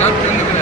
டாக்டரா